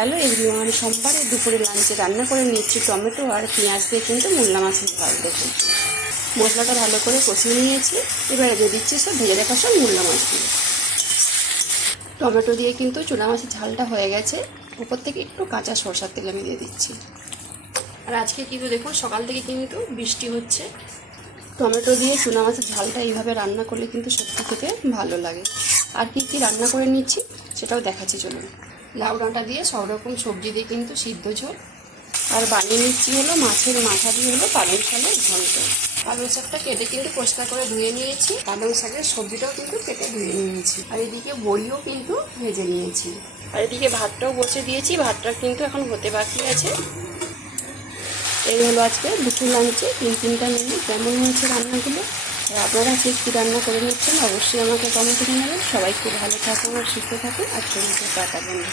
Hello everyone, সোমবারে দুপুরে লাঞ্চে রান্না করে নিচ্ছি টমেটো আর পেঁয়াজ দিয়ে কিন্তু মূল্লা মাছের ঝাল। দেখুন মশলাটা ভালো করে কষিয়ে নিয়েছি। এবারে দিয়ে দিচ্ছি সব ভেজে রাখা সব মূল্লা মাছগুলো। টমেটো দিয়ে কিন্তু চুনা মাছের ঝালটা হয়ে গেছে। উপর থেকে একটু কাঁচা সরষার তেল আমি দিয়ে দিচ্ছি। আর আজকে কিন্তু দেখুন সকাল থেকে কিন্তু বৃষ্টি হচ্ছে। টমেটো দিয়ে চুনা মাছের ঝালটা এইভাবে রান্না করলে কিন্তু সত্যি খেতে ভালো লাগে। আর কি কি রান্না করে নিচ্ছি সেটাও দেখাচ্ছি, চলুন। লাউ ডাঁটা দিয়ে সব রকম সবজি দিয়ে কিন্তু সিদ্ধ ঝোল। আর বানিয়ে নিচ্ছি হলো মাছের মাথা দিয়ে হলো পালং শাকের ঘন্ট। পালং শাকটা কেটে কিন্তু পরিষ্কার করে ধুয়ে নিয়েছি। পালং শাকের সবজিটাও কিন্তু কেটে ধুয়ে নিয়েছি। আর এদিকে বড়িও কিন্তু ভেজে নিয়েছি। আর এদিকে ভাতটাও বসে দিয়েছি। ভাতটা কিন্তু এখন হতে বাকি আছে। এই হলো আজকে দুপুর লাঞ্চে 3টা মেনু। কেমন হয়েছে রান্নাগুলো, আর আপনারা ঠিক কী রান্না করে নিচ্ছেন অবশ্যই আমাকে কমেন্টে জানাবেন। সবাই খুব ভালো থাকুন আর সুস্থ থাকুন। আর চলুন টাটা বন্ধু।